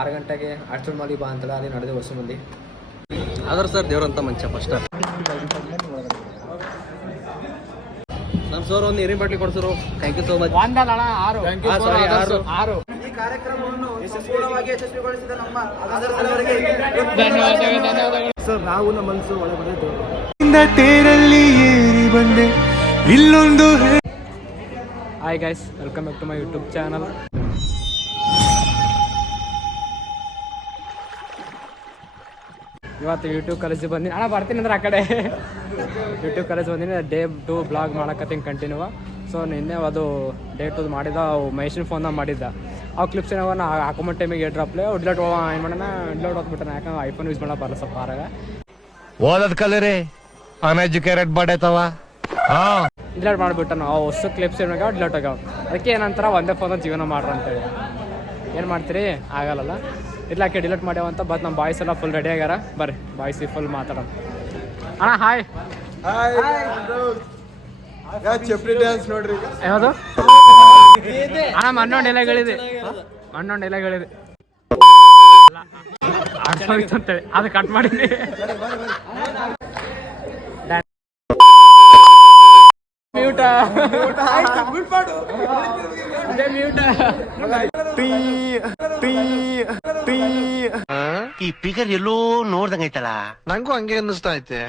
6 ಗಂಟೆಗೆ ಅಷ್ಟೊಂದು ಮಾಡಿ ಬಾ ಅಂತಲ್ಲ ಅಲ್ಲಿ ನಡೆದು ಹೊಸ ಮಂದಿ ಆದ್ರೆ ಸರ್ ದೇವ್ರಂತ ಮಂಚ ಫಸ್ಟ್ ನಮ್ಮ ಸರ್ ಒಂದು ನೀರಿನ ಬಾಟ್ಲಿ ಕೊಡ್ಸರು. Thank you so much. ಈ ಕಾರ್ಯಕ್ರಮವನ್ನು ಸಂಪೂರ್ಣವಾಗಿ ಯಶಸ್ವಿಗೊಳಿಸಿದ ನಮ್ಮ ಸರ್ ನಾವು ನಮ್ಮ ಮನಸ್ಸು ಒಳಗೆ ಬಂದಿದ್ದು ತೇರಲ್ಲಿ ಏರಿ ಬಂದೆ ಇಲ್ಲೊಂದು. Hi guys, welcome back to my YouTube channel. ಇವತ್ತು ಯೂಟ್ಯೂಬ್ ಕಾಲೇಜಿಗೆ ಬಂದಿನಿ. ಬರ್ತೀನಿ ಅಂದ್ರೆ ಆ ಕಡೆ ಯೂಟ್ಯೂಬ್ ಕಾಲೇಜ್ ಬಂದಿನಿ. ಡೇ 2 ಬ್ಲಾಗ್ ಮಾಡಕತ್ತೀನಿ ಕಂಟಿನ್ಯೂ. ಸೊ ನಿನ್ನೆ ಅದು ಡೇ 2 ಮಾಡಿದ ಮಹೇಶನ್ ಫೋನ್ನಾಗ ಮಾಡಿದ್ದ. ಆ ಕ್ಲಿಪ್ಸ್ ಏನವ ನಾ ಹಾಕೊಂಬ ಟೈಮಿಗೆ ಡ್ರಾಪ್ಲೆ ಡಿಲೀಟ್ ಏನು ಮಾಡೋಣ ಡಿಲೀಟ್ ಹೋಗ್ಬಿಟ್ಟೆ. ಯಾಕಂದ್ರೆ ಐಫೋನ್ ಯೂಸ್ ಮಾಡೋಕೆ ಬರಲ್ಲ ಸ್ವಲ್ಪ ಆರಾಗ ಓದದ್ ಕಲರಿ ಅನ್ಎಜುಕೇಟೆಡ್ ಬಡೇತವ ಡಿಲೀಟ್ ಮಾಡಿಬಿಟ್ಟು ನಾವು ಹೊಸ ಕ್ಲಿಪ್ಸ್ ಏನಾಗ ಡಿಲೀಟ್ ಆಗ್ಯಾವ. ಅದಕ್ಕೆ ಏನಂತಾರ ಒಂದೇ ಫೋನ್ ಜೀವನ ಮಾಡ್ರಿ ಅಂತೇಳಿ. ಏನು ಮಾಡ್ತೀರಿ ಆಗಲ್ಲ. ಇರ್ಲಾಕೆ ಡಿಲೀಟ್ ಮಾಡ್ಯಾವಂತ. ಬಟ್ ನಮ್ಮ ಬಾಯ್ಸ್ ಎಲ್ಲ ಫುಲ್ ರೆಡಿ ಆಗ್ಯಾರ. ಬರ್ರಿ ಬಾಯ್ಸ್ ಫುಲ್ ಮಾತಾಡೋಣ. ಅಣ್ಣ ಹಾಯ್. ನೋಡ್ರಿ ಯಾವುದು ಅಣ್ಣ ಮಣ್ಣೊಂದು ಎಲೆಗಳಿದೆ. ಮಣ್ಣೊಂದು ಎಲೆಗಳಿದೆ ಅಂತೇಳಿ ಅದು ಕಟ್ ಮಾಡಿದ್ವಿ. ಮ್ಯೂಟ ಈ ಪಿಗರ್ ಎಲ್ಲೋ ನೋಡ್ದಂಗೈತಲ್ಲ, ನಂಗೂ ಹಂಗೆ ಅನ್ನಿಸ್ತಾ ಐತೆ.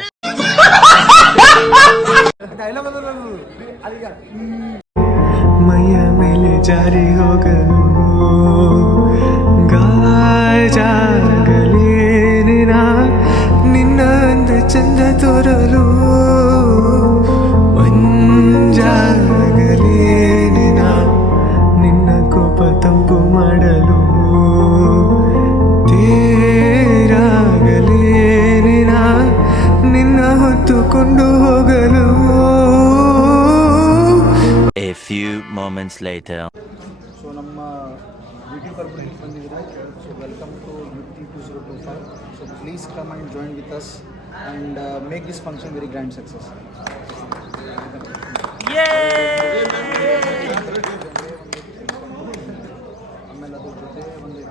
ಮೈಯ ಮೇಲೆ ಜಾರಿ ಹೋಗಲು ಗಾಜಾಗಲೇನಿನ ನಿನ್ನ ಅಂದ ಚಂದ ತೋರಲು ಮಂಜಾಗಲೇನಿನ ನಿನ್ನ ಕೋಪ ತಂಪು ಮಾಡಲು ತೇರಾಗಲೇನಿನ ನಿನ್ನ ಹೊತ್ತುಕೊಂಡು ಹೋಗಲು. A few moments later. So ನಮ್ಮ ಬ್ಯೂಟಿ ಕಾರ್ಪೊರೇಟ್ ಬಂದಿದ್ದೀರಾ. So welcome to beauty 2025. So please come and join with us and make this function very grand success. ಆಮೇಲೆ ಅದ್ರ ಜೊತೆ ಒಂದು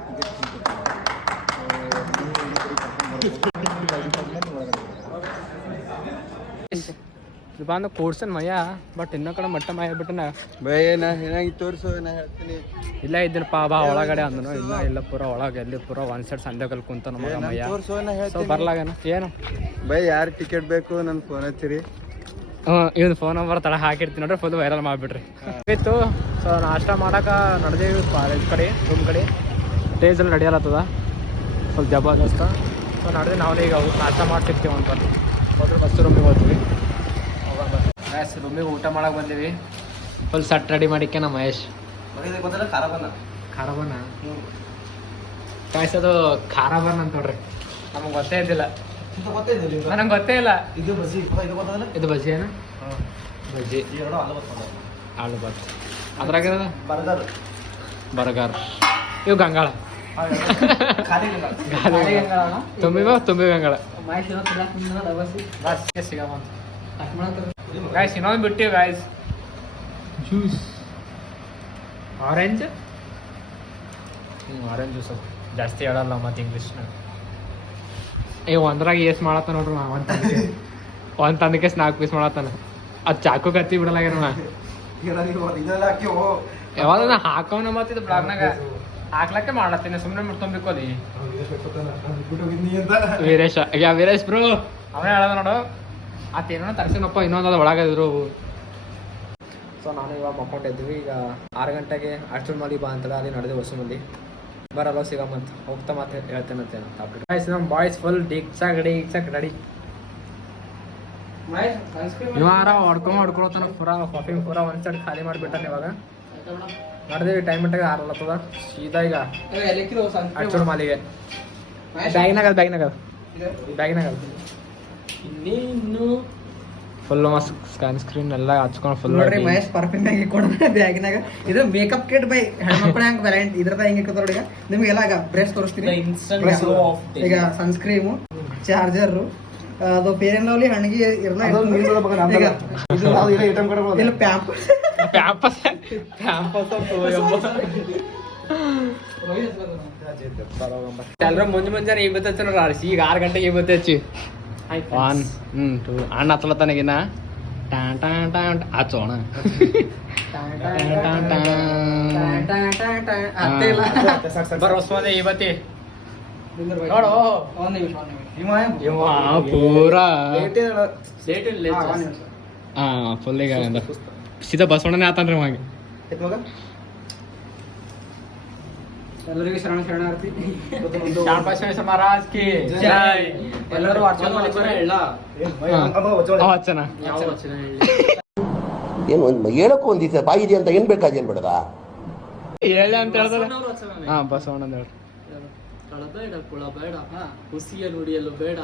ಬಂದು ಕೂಡ್ಸನ್ ಮಯ್ಯ. ಬಟ್ ಇನ್ನೊ ಕಡೆ ಮಟ್ಟ ಮಯ ಬಿಟ್ಟನ ತೋರಿಸು ನಾ ಹೇಳ್ತೀನಿ. ಇಲ್ಲ ಇದ್ದೀನಪ್ಪ ಬಾ ಒಳಗಡೆ ಅಂದನು. ಇಲ್ಲ ಪೂರ ಒಳಗೆ ಎಲ್ಲಿ ಪೂರ ಒನ್ ಸೈಡ್ ಸಂಡೆ ಕಲ್ ಕುಂತ ನಮ್ಮ ಮಯ್ಯ. ಸೊ ಬರ್ಲಾಗೇನ ಏನು ಬೈ ಯಾರು ಟಿಕೆಟ್ ಬೇಕು ನನ್ನ ಫೋನ್ ಹಚ್ಚಿರಿ. ಇವ್ನು ಫೋನ್ ನಂಬರ್ ತಳ ಹಾಕಿರ್ತೀನಿ ನೋಡ್ರಿ. ಫುಲ್ ವೈರಲ್ ಮಾಡಿಬಿಡ್ರಿ ಇತ್ತು. ಸೊ ನಾಷ್ಟ ಮಾಡಕ್ಕೆ ನಡೆದೇವಿ ಕಾಲೇಜ್ ಕಡೆ ರೂಮ್ ಕಡೆ. ಸ್ಟೇಜಲ್ಲಿ ನಡೆಯಲತ್ತದ ಸ್ವಲ್ಪ ಜಬರ್ದಸ್ತ. ಸೊ ನಡೆದು ನಾವು ಈಗ ನಾಷ್ಟ ಮಾಡ್ತಿರ್ತೀವಿ ಅಂತ ಹೋದ್ರೆ ಬಸ್ ರೂಮಿಗೆ ಹೋಗ್ತೀವಿ. ಮಹೇಶ್ ರೂಮಿಗೆ ಊಟ ಮಾಡಕ್ಕೆ ಬಂದೀವಿ. ಫುಲ್ ಸಟ್ ರೆಡಿ ಮಾಡಿಕ್ಕೆ ನಮ್ಮ ಮಹೇಶ್ ಖಾರ ಬನ್ನ ಕಾಯಿಸೋದು ಖಾರ ಬನ್ನ ಅಂತ ನೋಡ್ರಿ. ನಮಗೆ ಗೊತ್ತೇ ಇದ್ದಿಲ್ಲ. ನನಗೆ ಗೊತ್ತೇ ಇಲ್ಲ. ಇದು ಬಜ್ಜಿ ಏನು ಬಜ್ಜಿ ಆಳು ಬಾತ್. ಅದ್ರಾಗ ಬರ್ಗರ್. ಇವು ಗಂಗಾಳ ತುಂಬಿ ಗಂಗಾಳ ಸಿಗಮ್ಮ ಗಾಯ್ಸ್. ಇನ್ನೊಂದು ಬಿಟ್ಟಿವಿ ಗಾಯ್ಸ್. ಜ್ಯೂಸ್ ಆರೆಂಜ್ ಜ್ಯೂಸ್ ಅದು ಜಾಸ್ತಿ ಹೇಳಲ್ಲ ಮತ್ತು ಇಂಗ್ಲೀಷ್ನಾಗ. ಒಂದ್ರಾಗ ಏಸ್ ಮಾಡತ್ತ ನೋಡ್ರಿ. ನಾ ಒಂದು ತಂದಕ್ಕೆ 4 ಪೀಸ್ ಮಾಡತ್ತಾನ. ಅದು ಚಾಕು ಕತ್ತಿ ಬಿಡಲಾಗ್ಯಾನ. ಯಾವಾಗ ನಾ ಹಾಕೋನ ಮತ್ತಿದ್ದು ಬ್ಲಾಗ್ನಾಗ ಹಾಕ್ಲಕ್ಕೆ ಮಾಡತ್ತೀನಿ. ಸುಮ್ಮನೆ ತುಂಬಿಕೋದಿ ವೀರೇಶ. ವೀರೇಶ್ ಬ್ರೋ ಅವನೇ ಹೇಳೋದು ನೋಡು. ಆತೇನೋ ತರ್ಸಿನಪ್ಪ ಇನ್ನೊಂದು ಒಳಗಿದ್ರು. ಸೊ ನಾನು ಇವಾಗ ಮಕ್ಕೊಂಡಿದ್ವಿ. ಈಗ 6 ಗಂಟೆಗೆ ಅಷ್ಟೊಂದು ಮಾಡಿ ಬಾ ಅಂತಲ್ಲ ಅಲ್ಲಿ ನಡೆದು ಹೊಸ ಮಂದಿ ಬರಲ್ಲ ಸಿಗಮ್ಮಂತ ಹೋಗ್ತಾ ಮತ್ತೆ ಹೇಳ್ತೇನಂತೆ. ನಮ್ಮ ಬಾಯ್ಸ್ ಫುಲ್ ಡಿಕ್ಸಾಗ ರೆಡಿ. ಇವಾರ ಹೊಡ್ಕೊಳತಾನ ಪೂರ ಕಾಫಿ ಪೂರ ಒಂದು ಸೈಡ್ ಖಾಲಿ ಮಾಡಿಬಿಟ್ಟಾನೆ. ಇವಾಗ ನಡೆದೇವಿ ಟೈಮ್ ಇಟ್ಟಾಗ 6 ಸೀದಾ ಈಗ ಅಷ್ಟೊಂದು ಮಾಲಿಗೆ ಬ್ಯಾಗಿನಾಗ ಇನ್ನೇನು ಫುಲ್ ಮಸ್ತ್ ಸ್ಕ್ಯಾನ್ ಸ್ಕ್ರೀನ್ ಎಲ್ಲ ಹಚ್ಕೊಂಡು ಫುಲ್ ನೋಡ್ರಿ. ಮಹೇಶ್ ಪರ್ಫ್ಯೂಮ್ ಹೆಂಗೆ ಕೊಡ್ತಾರೆ ಬ್ಯಾಗಿನಾಗ. ಇದು ಮೇಕಪ್ ಕಿಟ್ ಬೈ ಹೆಣ್ಮಕ್ಳು ಹೆಂಗೆ ವ್ಯಾಲೆಂಟ್ ಇದ್ರದ ಹೆಂಗೆ ಇರ್ತದೆ ನೋಡಿ. ನಿಮಗೆಲ್ಲ ಈಗ ಬ್ರೇಸ್ ತೋರಿಸ್ತೀನಿ. ಈಗ ಸನ್ಸ್ಕ್ರೀಮು, ಚಾರ್ಜರು, ಅದು ಫೇರ್ ಅಂಡ್ ಲವ್ಲಿ ಹಣ್ಣಿಗೆ ಇರಲ್ಲ. ಎಲ್ಲರೂ ಮುಂಜಾನೆ ಈಗ ಬತ್ತಚ್ಚ ನೋಡ್ರಿ ಈಗ 6 ಗಂಟೆಗೆ ಬತ್ತಚ್ಚಿ 1 2 ಅಣ್ಣ ಹತ್ತಲತ್ತನಗಿನ ಟಾನ್ ಟಾನ್ ಟಾನ್ ಹಚ್ಚೋಣ ಬರೋ ಹೊಸ್ಮಂದಿ ಇವತ್ತಿ ನೋಡು ಪೂರ ಫುಲ್ ಈಗ ಸೀದಾ ಬಸವಣ್ಣನೇ ಆತನ್ರಿ ಅವಾಗ ಎಲ್ಲರಿಗೂ ಶರಣಾರ್ಥಿ ಶಾಣಬಸವೇಶ್ವರ ಮಹಾರಾಜ್ ಕಿ ಜೈ. ಎಲ್ಲರೂ ವಚನ ಏನು ಹೇಳಕ್ಕೂ ಒಂದಿದೆ ಬಾಯಿ ಇದೆ ಅಂತ ಏನ್ ಬೇಕಾದೇನ್ ಬೇಡದ ಹೇಳಿ ಅಂತ ಹೇಳ್ತಾರೆ ಹಾ ಬಸವಣ್ಣ ಅಂತ ಹೇಳ್ರಿ ಕಳಬೇಡ ಕುಳಬೇಡ ಹುಸಿಯ ನುಡಿಯಲು ಬೇಡ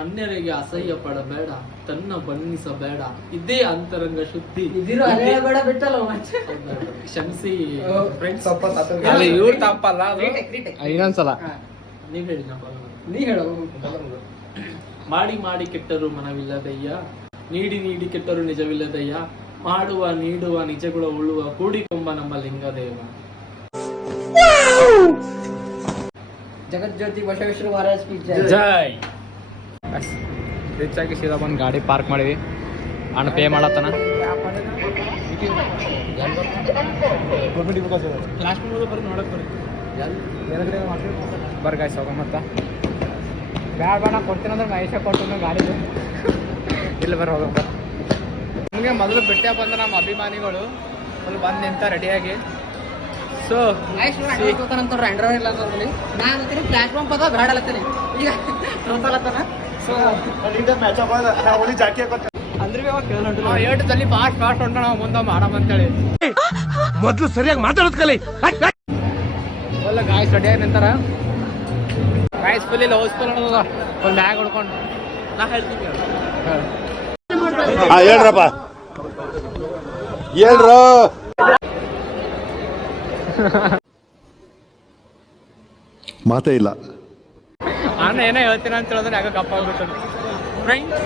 ಅನ್ಯರಿಗೆ ಅಸಹ್ಯ ಪಡಬೇಡ ತನ್ನ ಬಣ್ಣಿಸಬೇಡ ಇದೇ ಅಂತರಂಗ ಶುದ್ಧಿ ಬೇಡ ಬಿಟ್ಟಲ್ಲ ಕ್ಷಮಿಸಿ ಫ್ರೆಂಡ್ಸ್ ಅಲ್ಲಿ ಇವ್ರು ತಪ್ಪಲ್ಲ ಅದು ಇನ್ನೊಂದ್ಸಲ ನೀವ್ ಹೇಳಿ ನೀ ಹೇಳು ಮಾಡಿ ಮಾಡಿ ಕೆಟ್ಟರು ಮನವಿಲ್ಲದಯ್ಯ ನೀಡಿ ನೀಡಿ ಕೆಟ್ಟರು ನಿಜವಿಲ್ಲದಯ್ಯ ಮಾಡುವ ನೀಡುವ ನಿಜಗಳ ಉಳುವ ಕೂಡಿಕೊಂಬ ನಮ್ಮ ಲಿಂಗದೇವ. ಜಗಜ್ಯೋತಿ ಬಸವೇಶ್ವರ ಮಹಾರಾಜ್ ಕಿ ಜೈ. ಜೈ. ರಿಚ್ ಆಗಿ ಸೀದಾ ಬಂದು ಗಾಡಿ ಪಾರ್ಕ್ ಮಾಡಿವಿ ಅಣ್ಣ ಪೇ ಮಾಡತ್ತನ ಬರ್ರಿ ಗಾಯ್ಸ್ ಹೋಗ ಮತ್ತ ಬ್ಯಾಡ ಬಣ್ಣ ಕೊಡ್ತೀನಂದ್ರೆ ಮಹೇಶ ಕೊಟ್ಟು ಗಾಡಿ ಇಲ್ಲ ಬರ್ರಿ ಹೋಗ ನಮಗೆ ಮೊದಲು ಬಿಟ್ಟೆ ಬಂದ ನಮ್ಮ ಅಭಿಮಾನಿಗಳು ಅಲ್ಲಿ ಬಂದು ನಿಂತ ರೆಡಿಯಾಗಿ ಸೊ ಅಂತಾರ ಆಂಡ್ರಾಯ್ಡ್ ಇಲ್ಲ ಅಂತಂದ್ರಿ ನಾನು ಅಂತೀನಿ ಫ್ಲಾಶ್ ಬಾಂಬ್ ಪದ ಬೇಡ ಅಲ್ಲತ್ತೀನಿ ಈಗ ತೋತಲತ್ತನ ಸೊ ಅಂದ್ರೆ ಏಟು ತಲ್ಲಿ ಫಾಸ್ಟ್ ಹೊಂಟ ನಾವು ಮುಂದೆ ಮಾಡಮ್ ಅಂತೇಳಿ ಮೊದ್ಲು ಸರಿಯಾಗಿ ಮಾತಾಡೋದ್ ಕಲಿ ಫುಲ್ ಗಾಯ್ಸ್ ರೆಡಿಯಾಗಿ ನಿಂತಾರ ಗಾಯ್ಸ್ ಫುಲ್ ಇಲ್ಲ ಹೌಸ್ಫುಲ್ ಅನ್ನೋದ ಒಂದು ಬ್ಯಾಗ್ ಹೊಡ್ಕೊಂಡು ನಾ ಹೇಳ್ತೀನಿ ಹೇಳ್ರಪ್ಪ ಹೇಳ್ರ ಮಾತೇ ಇಲ್ಲ ಅಣ್ಣ ಏನೋ ಹೇಳ್ತೀನಿ ಅಂತ ಹೇಳಿದ್ರೆ ಯಾಕೆ ಕಪ್ಪ ಆಗ್ಬಿಟ್ಟು ಫ್ರೆಂಡ್ಸ್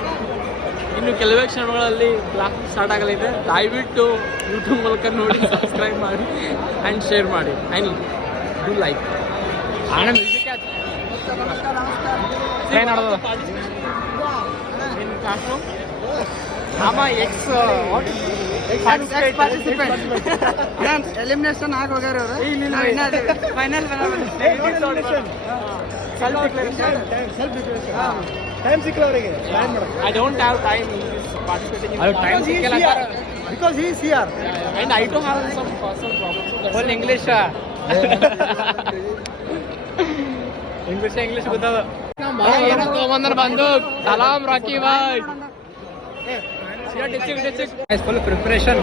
ಇನ್ನು ಕೆಲವೇ ಕ್ಷಣಗಳಲ್ಲಿ ಬ್ಲಾಗ್ ಸ್ಟಾರ್ಟ್ ಆಗಲಿದೆ. ದಯವಿಟ್ಟು ಯೂಟ್ಯೂಬ್ ಮೂಲಕ ನೋಡಿ ಸಬ್ಸ್ಕ್ರೈಬ್ ಮಾಡಿ ಆ್ಯಂಡ್ ಶೇರ್ ಮಾಡಿ ಆ್ಯಂಡ್ ಡೂ ಲೈಕ್. ಅಣ್ಣ ಮ್ಯೂಸಿಕ್ ಏನು ಮಾಡೋದು ಆಮ ಎಕ್ಸ್ ಎಲಿಮಿನೇಷನ್ ಆಗಿ ಹೋಗ್ಯಾರ ಫೈನಲ್ ಟೈಮ್ ಸಿಕ್ಕಲ್ಲ ಅವರಿಗೆ I don't have time participating ಅದು ಟೈಮ್ ಸಿಕ್ಕಿಲ್ಲ ಬಿಕಾಸ್ ಈ C R and I to have some personal problems. Full English English ಗೊತ್ತದ ಏನೋ ತೊಗೊಂಬಂದ್ರ ಬಂದು ಸಲಾಮ್ ರಾಕಿ ಬಾಯ್ ಫುಲ್ ಪ್ರಿಪ್ರೇಷನ್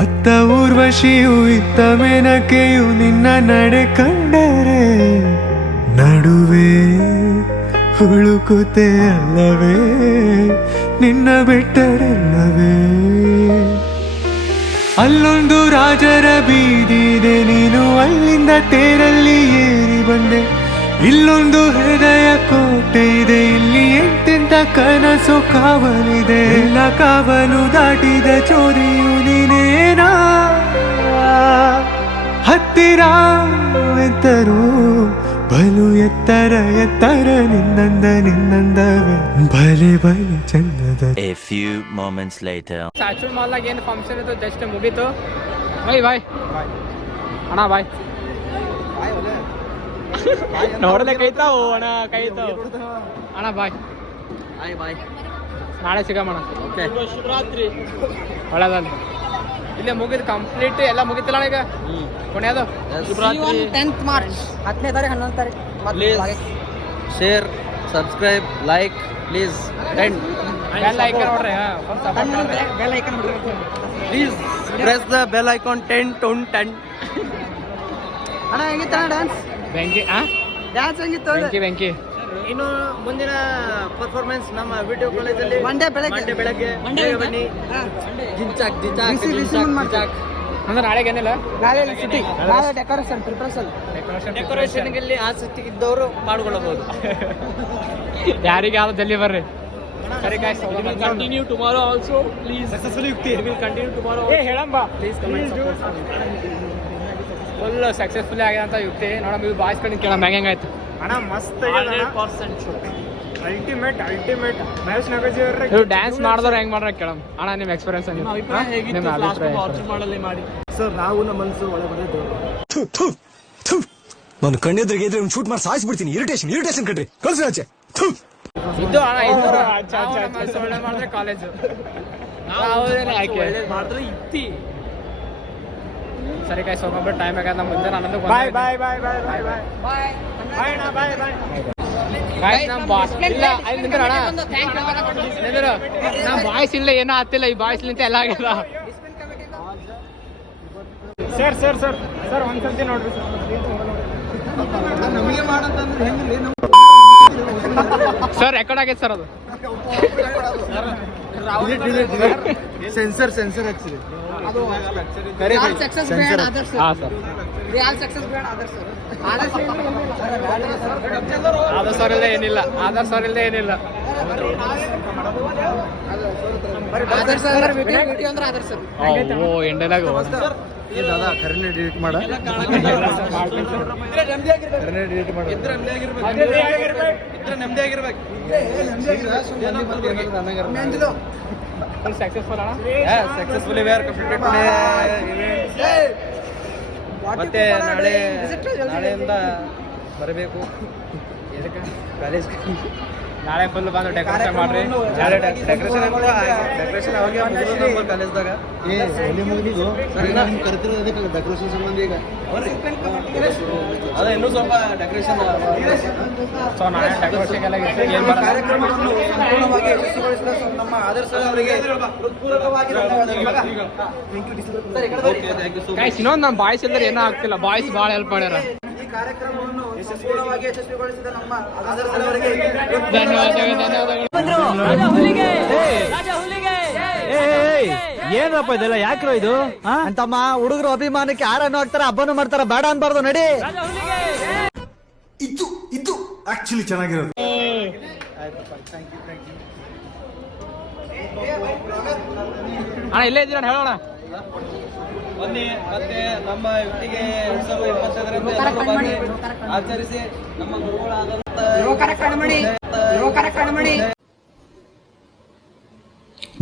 ಅತ್ತ ಊರ್ವಶಿಯು ಇತ್ತ ಮೇನಕೆಯು ನಿನ್ನ ನಡೆ ಕಂಡರೆ ನಡುವೆ ಹುಳುಕುತ್ತೆ ಅಲ್ಲವೇ ನಿನ್ನ ಬಿಟ್ಟರೆಲ್ಲವೇ ಅಲ್ಲೊಂದು ರಾಜರ ಬೀದಿದೆ ನೀನು ಅಲ್ಲಿಂದ ತೇರಲ್ಲಿ ಏರಿ ಬಂದೆ ಇಲ್ಲೊಂದು ಹೃದಯ ಕೋಟೆ ಇದೆ ಇಲ್ಲಿ ಎಂತೆಂತ ಕನಸು ಕಾವಲಿದೆ ಎಲ್ಲ ಕಾವಲು ದಾಟಿದ ಚೋರಿಯು ನೀನೇನಾ ಹತ್ತಿರ ಎತ್ತರು ಬಲು ಎತ್ತರ ನಿನ್ನಂದವೇ ಬಲೆ ಚಂದದ. A few moments later. ಸ್ಯಾಚುಲ್ ಮಾಲ್ನಾಗ ಏನು ಫಂಕ್ಷನ್ ಇತ್ತು ಜಸ್ಟ್ ಮುಗೀತು. ಬಾಯ್ ಅಣ್ಣ ಬಾಯ್ ನೋಡಲೆ ಕೈತಾವು ಅಣ್ಣ ಕೈತಾವು ಅಣ್ಣ ಬಾಯ್ ನಾಳೆ ಸಿಗಮಣ್ಣ. ಓಕೆ ಶುಭರಾತ್ರಿ. ಒಳ್ಳೆದಲ್ಲ ಇಲ್ಲೇ ಮುಗಿದು ಕಂಪ್ಲೀಟ್ ಎಲ್ಲ ಮುಗಿತಿಲ್ಲ ಈಗ ಕೊನೆಯದು ಶುಭರಾತ್ರಿ. 10th ಮಾರ್ಚ್ 10ನೇ ತಾರೀಕು 11ನೇ ತಾರೀಕು please share subscribe like please bell icon ನೋಡ್ರಿ bell icon please press the bell icon 10 10 ಅಣ್ಣ ಹೆಂಗಿತ್ತಣ್ಣ ಡ್ಯಾನ್ಸ್ ಬೆಂಕಿ ಡ್ಯಾನ್ಸ್ ಹೆಂಗಿತ್ತು ಬೆಂಕಿ ಇನ್ನು ಮುಂದಿನ ಪರ್ಫಾರ್ಮೆನ್ಸ್ ನಮ್ಮ ವಿಡಿಯೋ ಕಾಲೇಜಲ್ಲಿ ಮಂಡ್ಯ ಬೆಳಗ್ಗೆ ಬೆಳಗ್ಗೆ ಬನ್ನಿ. ಜಿಂಚಾಕ್ ಅಂದ್ರೆ ನಾಳೆಗೆ ಏನಿಲ್ಲ ನಾಳೆ ಸಿಟಿ ನಾಳೆ ಡೆಕೋರೇಷನ್ ಪ್ರಿಪರೇಷನ್ ಡೆಕೋರೇಷನ್ಗೆ ಆಸಕ್ತಿ ಇದ್ದವರು ಮಾಡ್ಕೊಳ್ಳಬಹುದು. ಯಾರಿಗೆ ಯಾವ್ದು ಜಲ್ದಿ ಬರ್ರಿ. Continue tomorrow also please. Successfully continue tomorrow. ಹೇಳಂಬ please comment support full successful ಆಗಿದೆ ಅಂತ ಯುಕ್ತಿ ನೋಡಮ್ಮ. ಇವು ಬಾಯ್ಸ್ ಕಡೆ ಕೇಳಮ್ಮ ಹೆಂಗಾಯ್ತು ಅಣ್ಣ ಮಸ್ತ್ 100% ಅಲ್ಟಿಮೇಟ್ ಮಹೇಶ್ ನಾಗಜಿ ಅವರ ನೀವು ಡ್ಯಾನ್ಸ್ ಮಾಡಿದವ್ರು ಹೆಂಗ್ ಮಾಡ್ರ ಕೇಳಮ್ಮ. ಅಣ್ಣ ನಿಮ್ಮ ಎಕ್ಸ್ಪೀರಿಯನ್ಸ್ ನಿಮ್ಮ ಅಭಿಪ್ರಾಯ ಹೇಗಿತ್ತು? ಲಾಸ್ಟ್ ವಾಚ್ ಮಾಡಲಿ ಮಾಡಿ ಸರ್ ನಾವು ನಮ್ಮ ಮನಸ್ಸು ಒಳ ಬಂದಿದ್ದು ನಾನು ಕಣ್ಣೆದ್ರಿಗೆ ಇದ್ರೆ ಒಂದು ಶೂಟ್ ಮಾಡಿ ಸಾಯಿಸ್ಬಿಡ್ತೀನಿ. ಇರಿಟೇಷನ್ ಕಟ್ರಿ ಕಳ್ಸಿ ಆಚೆ. ಇದು ಅಣ್ಣ ಇದು ಒಳ್ಳೆ ಮಾಡಿದ್ರೆ ಕಾಲೇಜು ಆಯ್ಕೆ ಮಾಡಿದ್ರೆ ಇತ್ತಿ. ಸರಿ ಕಾಯಿ ಸೋಕೊಂಡ್ಬಿಟ್ಟು ಟೈಮ್ ಆಗದ ನಮ್ಮ ಮುಂದೆ ನನ್ನದು ಬಾಯ್ ಬಾಯ್ ಬಾಯ್ ಬಾಯ್ ಬಾಯ್ ಬಾಯ್ ಬಾಯ್ ಅಣ್ಣ ಬಾಯ್ ಬಾಯ್. ನಮ್ಮ ಬಾಯ್ಸ್ ಇಲ್ಲ ಏನೋ ಆಗ್ತಿಲ್ಲ. ಈ ಬಾಯ್ಸ್ ನಿಂತ ಎಲ್ಲ ಆಗ್ಯದ. ಸರ್ ಒಂದ್ಸರ್ತಿ ನೋಡ್ರಿ ನಮಗೆ ಮಾಡಂತಂದ್ರೆ ಹೆಂಗಿಲ್ಲ ಸರ್ ರೆಕಾರ್ಡ್ ಆಗೈತೆ ಸರ್ ಅದು. ಸೆನ್ಸರ್ ಹಚ್ಚಿದೆ. ಸಕ್ಸಸ್ ಬೇಡ ಆದರ್ಶ ಹಾಂ ಸರ್ ರಿಯಲ್ ಸಕ್ಸಸ್ ಬೇಡ ಆದರ್ಶ ಆದರ್ ಸರ್ ಇಲ್ಲದೆ ಏನಿಲ್ಲ. ಆದರ್ ಸರ್ ಇಲ್ಲದೆ ಏನಿಲ್ಲ. ಆದರ್ಶ ಅಂದ್ರೆ ವಿಡಿಯೋ ಅಂದ್ರೆ ಆದರ್ಶ ಓ ಎಂಡೆಲಾಗ ದಾದಾ ಕರೆನೆ ಡಿಲೀಟ್ ಮಾಡ. ಕರೆನೆ ಡಿಲೀಟ್ ಮಾಡ. ಇದ್ರೆ ನೆಮ್ಮದಿ ಆಗಿರ್ಬೇಕು. ಸಕ್ಸಸ್ಫುಲ್ ಅಣ್ಣ. Successfully we are completed today ಮತ್ತೆ ನಾಳೆಯಿಂದ ಬರಬೇಕು ಕಾಲೇಜ್. ನಾಳೆ ಫುಲ್ ಬಂದು ಡೆಕೋರೇಷನ್ ಮಾಡ್ರಿ. ನಾಳೆ ಡೆಕೋರೇಷನ್ ಅವಾಗೆ ಮುಗಿದು ಕಾಲೇಜ್ದಾಗ ಡೆಕೋರೇಷನ್ ಸಂಬಂಧ ಈಗ ಅದೇ ಇನ್ನೂ ಸ್ವಲ್ಪ ಡೆಕೋರೇಷನ್. ಸೊ ನಾಳೆ ಡೆಕೋರೇಷನ್ ಎಲ್ಲ ಏನು ಕಾರ್ಯಕ್ರಮವನ್ನು ಸಂಪೂರ್ಣವಾಗಿ ಯಶಸ್ವಿಗೊಳಿಸಿದ ನಮ್ಮ ಆದರ್ಶ ಅವರಿಗೆ ಹೃತ್ಪೂರ್ವಕವಾಗಿ ಗೈಸ್ ಇನ್ನೊಂದು ನಮ್ಮ ಬಾಯ್ಸ್ ಇಲ್ಲದ್ರೆ ಏನೂ ಆಗ್ತಿಲ್ಲ. ಬಾಯ್ಸ್ ಭಾಳ ಹೆಲ್ಪ್ ಮಾಡ್ಯಾರ. ಈ ಕಾರ್ಯಕ್ರಮವನ್ನು ಸಂಪೂರ್ಣವಾಗಿ ಯಶಸ್ವಿಗೊಳಿಸಿದ ನಮ್ಮ ಆದರ್ಶ ಅವರಿಗೆ ಏನಪ್ಪ ಇದೆಲ್ಲ ಯಾಕ್ರೋ ಇದು ಅಂತಮ್ಮ ಹುಡುಗರು ಅಭಿಮಾನಕ್ಕೆ ಯಾರನ್ನು ಹಾಕ್ತಾರ ಹಬ್ಬನು ಮಾಡ್ತಾರ ಬೇಡ ಅನ್ಬಾರ್ದು ನಡಿ. ಇದು ಆಕ್ಚುಲಿ ಚೆನ್ನಾಗಿರೋದು. ಅಣ್ಣ ಇಲ್ಲೇ ಇದ್ದೀರ ಹೇಳೋಣ. ಬನ್ನಿ ಮತ್ತೆ ನಮ್ಮ ಯುವತಿಗೆ 2025 ಆಚರಿಸಿ ನಮ್ಮ ಗುರುಗಳಾದಂತ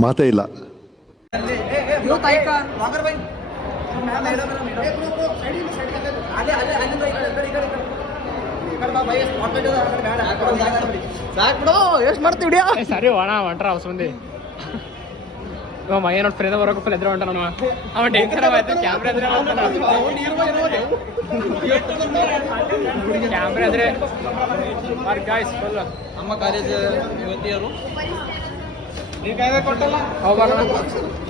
ಮಾತೇ ಇಲ್ಲ. ಸಾಕ್ ಬಿಡು ಎಷ್ಟು ಮಾಡ್ತೀವಿ. ಸರಿ ಅಣ್ಣ ಹೊಂಟ್ರ ಅವಸ ಮಂದಿ ಮೈಯ ನೋಡಿ ಫ್ರೆಂಡ್ ಬರೋಕೆ ಎದುರು ಹೊಂಟ ನಾನು. ಅವ ಟೆನ್ಷನ್ ಆಯ್ತು. ಕ್ಯಾಮ್ರಾ ಎದ್ರೆ ಕ್ಯಾಮ್ರಾ ಎದ್ರೆ ಗಾಯ್ಸ್ ಫುಲ್ ನಮ್ಮ ಕಾಲೇಜ್ ಯುವತಿಯರು ಹೋಗ್ಬಾರ್ಣ.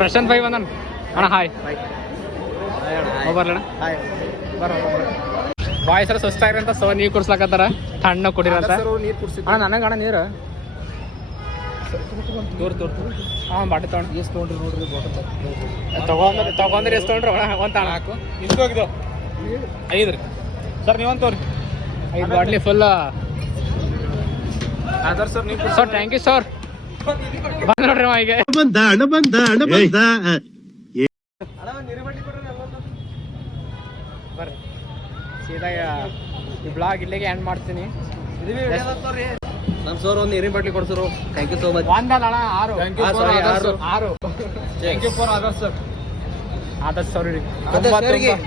ಪ್ರಶಾಂತ್ ಭಾಯಿ ಬಂದನ್ ಅಣ್ಣ. ಹಾಯ್ ಹೋಗ್ಬಾರ್ಲಣ್ಣ. ಬಾಯ್ಸ್ ಎಲ್ಲ ಸುಸ್ತಾಗ್ರಿ ಅಂತ ಸೊ ನೀರು ಕುಡ್ಸ್ಲಾಕತ್ತಾರ. ತಣ್ಣ ಕುಡಿರಂತ ಅಣ್ಣ. ನನಗೆ ಅಣ್ಣ ನೀರು ಹಾಂ ಬಾಟಲ್ ತೊಗೊಂಡು ಎಷ್ಟು ತೊಗೊಂಡ್ರಿ ನೋಡ್ರಿ ತಗೊಂಡ್ರೆ ಎಷ್ಟು ತೊಗೊಂಡ್ರಿ ಒಂದು ತಾಣ ಹಾಕು. ಎಷ್ಟು ಹೋಗಿದ್ದು 5 ರೀ ಸರ್ ನೀವಂತ ತೋರಿ 5 ಬಾಟ್ಲಿ ಫುಲ್. ಆದರ್ ಸರ್ ನೀವು ಸರ್ ಥ್ಯಾಂಕ್ ಯು ಸರ್. ಬಂದ ನೋಡ್ರಿ ಈಗ ಬರ್ರಿ ಸೀದಾ ಈ ಬ್ಲಾಗ್ ಇಲ್ಲಿಗೆ ಎಂಡ್ ಮಾಡ್ತೀನಿ. ನಮ್ಮ ಸರ್ ಒಂದು ನೀರಿನ ಬಾಟ್ಲಿ ಕೊಡ್ಸರು. Thank you so much. ಒಂದಲ್ಲ ಅಣ್ಣ 6. Thank you for Adarsh. 6 thank you for Adarsh sir. Adarsh sir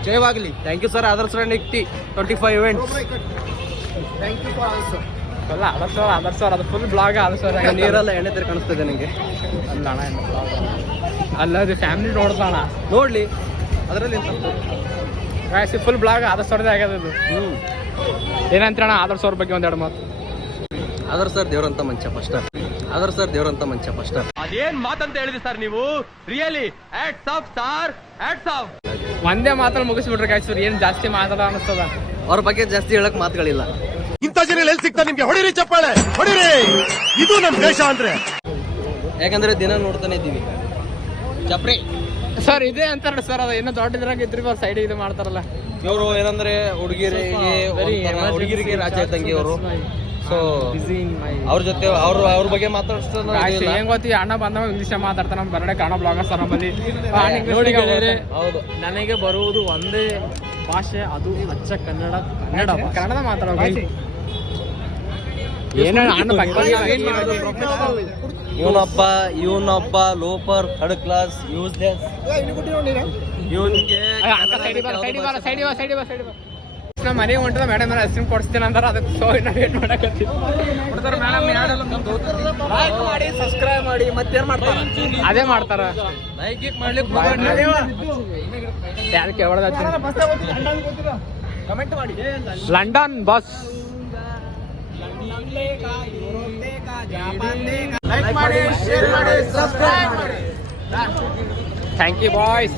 ಜಯವಾಗಲಿ. Thank you sir Adarsh Yukti 25 events. Thank you for also. ಅಲ್ಲ ಆದರ್ಶ್ ಸರ್ ಅದು ಫುಲ್ ಬ್ಲಾಗ್ ಆದರ್ಶ್ ಸರ್. ನೀರೆಲ್ಲ ಎಣ್ಣೆ ತರ ಕಾಣಿಸ್ತಿದೆ ನನಗೆ. ಅಲ್ಲ ಅಣ್ಣ ಅಲ್ಲ ಅದು ಫ್ಯಾಮಿಲಿ ನೋಡ್ತಾಣ ನೋಡ್ಲಿ ಅದರಲ್ಲಿ ಫುಲ್ ಬ್ಲಾಗ್ ಆದರ್ಶ್ ಸರ್ದೇ ಆಗ್ಯದ ಇದು. ಏನಂತೀರಣ್ಣ ಆದರ್ಶ್ ಅವ್ರ ಬಗ್ಗೆ ಒಂದೆರಡು ಮಾತು. ಆದರ್ಶ್ ಸರ್ ದೇವ್ರಂತ ಮಂಚ ಫಸ್ಟ್. ಆದರ್ಶ್ ಸರ್ ದೇವ್ರಂತ ಮಂಚ ಫಸ್ಟ್. ಅದೇನ್ ಮಾತಂತ ಹೇಳಿದ್ರಿ ಸರ್ ನೀವು. Really hats off sir, hats off. ಒಂದೇ ಮಾತಲ್ಲಿ ಮುಗಿಸ್ಬಿಟ್ರೆ ಕಾಯ್ಸೂರು ಏನು ಜಾಸ್ತಿ ಮಾತಾಡ ಅನಿಸ್ತದ. ಅವ್ರ ಬಗ್ಗೆ ಜಾಸ್ತಿ ಹೇಳಕ್ ಮಾತುಗಳಿಲ್ಲ. ಇಂಥ ಜನ ಎಲ್ಲಿ ಸಿಗ್ತಾ ನಿಮ್ಗೆ? ಹೊಡಿರಿ ಚಪ್ಪಾಳೆ, ಹೊಡಿರಿ. ಇದು ನಮ್ ದೇಶ ಅಂದ್ರೆ. ಯಾಕಂದ್ರೆ ದಿನ ನೋಡ್ತಾನೆ ಇದ್ದೀವಿ. ಚಪ್ರಿ ಸರ್ ಇದೇ ಅಂತಾರ ಸರ್, ಅದು ಏನೋ ದೊಡ್ಡದ್ರಾಗ ಇದ್ರಿ ಅವ್ರ ಸೈಡ್ ಇದು ಮಾಡ್ತಾರಲ್ಲ. ಇವರು ಏನಂದ್ರೆ ಹುಡುಗಿರಿಗೆ ರಾಜ್ಯ ಇದ್ದಂಗೆ ಅವರು. ಸೊ ಅವ್ರ ಜೊತೆ ಅವ್ರ ಬಗ್ಗೆ ಮಾತಾಡ್ತಾರೆ. ಹೆಂಗ್ ಗೊತ್ತಿ ಅಣ್ಣ ಬಂದವ ಇಂಗ್ಲೀಷ್ ಮಾತಾಡ್ತಾನ, ನಮ್ಮ ಬರಡೆ ಕನ್ನಡ ಬ್ಲಾಗರ್ಸ್ ನಮ್ಮಲ್ಲಿ. ನೋಡಿ ಗೆಳೆಯರೆ, ಹೌದು, ನನಗೆ ಬರುವುದು ಒಂದೇ ಭಾಷೆ, ಅದು ಅಚ್ಚ ಕನ್ನಡ. ಕನ್ನಡ ಮಾತಾಡೋ ಏನೋ ಅಣ್ಣ ಇವನೊಬ್ಬ ಲೋಪರ್ ಥರ್ಡ್ ಕ್ಲಾಸ್ ಯೂಸ್ಲೆಸ್. ಇವನ್ಗೆ ನಮ್ಮ ಮನೆಗೆ ಹೊಂಟದ ಮೇಡಮ್ ಐಸ್ ಕ್ರೀಮ್ ಕೊಡಿಸ್ತೀನಿ ಅಂತಾರೆ. ಅದಕ್ಕೆ ಸೊ ಇನ್ನ ವೇಟ್ ಮಾಡಕತ್ತೀವಿ. ಸಬ್ಸ್ಕ್ರೈಬ್ ಮಾಡಿ ಮತ್ತೇನ್ ಮಾಡ್ತಾರೆ? ಅದೇ ಮಾಡ್ತಾರ. ಲೈಕ್ ಮಾಡ್ಲಿಕ್ಕೆ ಯಾಕೆ ಕಮೆಂಟ್ ಮಾಡಿ. ಲಂಡನ್ ಬಸ್ ಲೈಕ್ ಮಾಡಿ, ಶೇರ್ ಮಾಡಿ, ಸಬ್ಸ್ಕ್ರೈಬ್ ಮಾಡಿ. Thank you boys.